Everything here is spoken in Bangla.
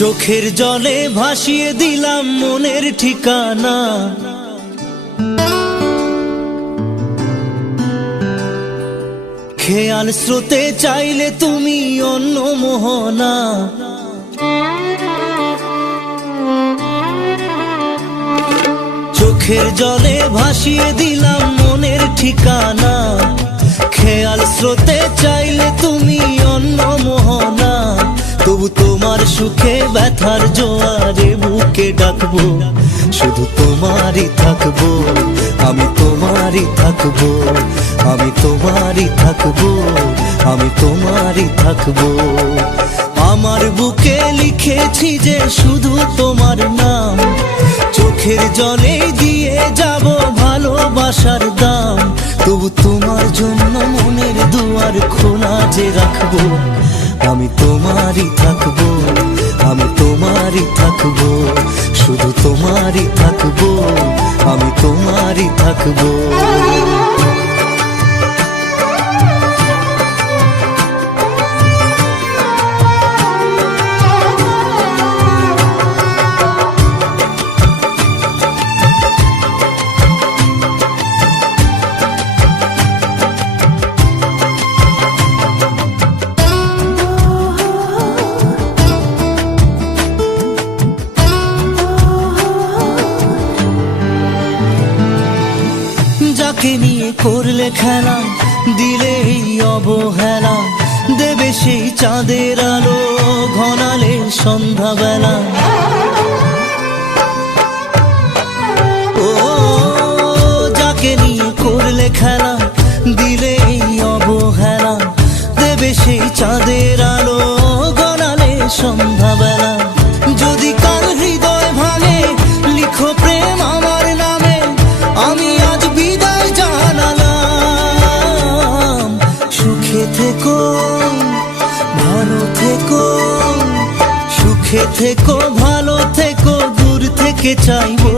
চোখের জলে ভাসিয়ে দিলাম মনের ঠিকানা। খেয়াল স্রোতে চাইলে তুমি অন্য মোহনা। চোখের জলে ভাসিয়ে দিলাম মনের ঠিকানা। খেয়াল স্রোতে চাইলে তুমি অন্য মোহনা। তবু তোমার সুখে ব্যথার জোয়ারে বুকে ডাকবো, শুধু তোমারই থাকবো, আমি তোমারই থাকবো, আমি তোমারই থাকবো, আমি তোমারই থাকবো। আমার বুকে লিখেছি যে শুধু তোমার নাম, চোখের জলে দিয়ে যাব ভালোবাসার দাম। তবু তোমার জন্য মনের দুয়ার খোলা যে রাখবো, আমি তোমারই থাকবো, আমি তোমারই থাকবো, শুধু তোমারই থাকবো, আমি তোমারই থাকবো। যাকে নিয়ে করলে খেলা, দিলে এই অবহেলা, দেবে সেই চাঁদের আলো ঘনালে সন্ধ্যাবেলা। ও যাকে নিয়ে করলে খেলা, দিলে এই অবহেলা, দেবে সেই চাঁদের আলো ঘনালে সন্ধ্যাবেলা। যদি কাল হৃদয় ভাঙে লিখো প্রেম আমার নামে, আমি আজ বিদায় জানালাম। সুখে থেকো, ভালো থেকো, সুখে থেকো, ভালো থেকো, দূর থেকে চাইবো